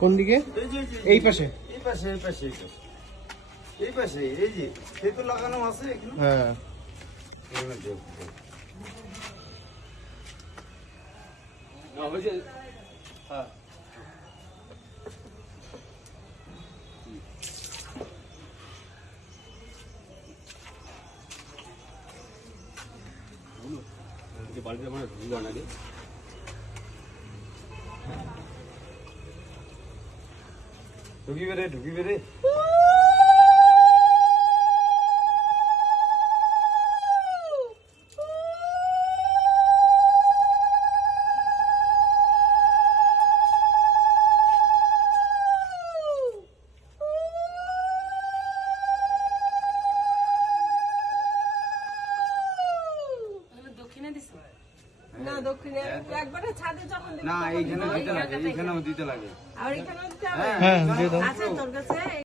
কোন দিকে? এই পাশে? এই পাশে এই পাশে এই পাশে এই পাশে এই যে এই তো লাগানো আছে এখানে। হ্যাঁ এখানে দেখ না ওই যে হ্যাঁ যে বাড়িতে মানে ঢুকলো নাকি ঢুকিবে রে না দক্ষিণে একবারে ছাদে যখন না এইখানে দিতে লাগে এইখানেও দিতে লাগে আর এখানেও দিতে হবে। হ্যাঁ দিয়ে দাও। আচ্ছা তোর কাছে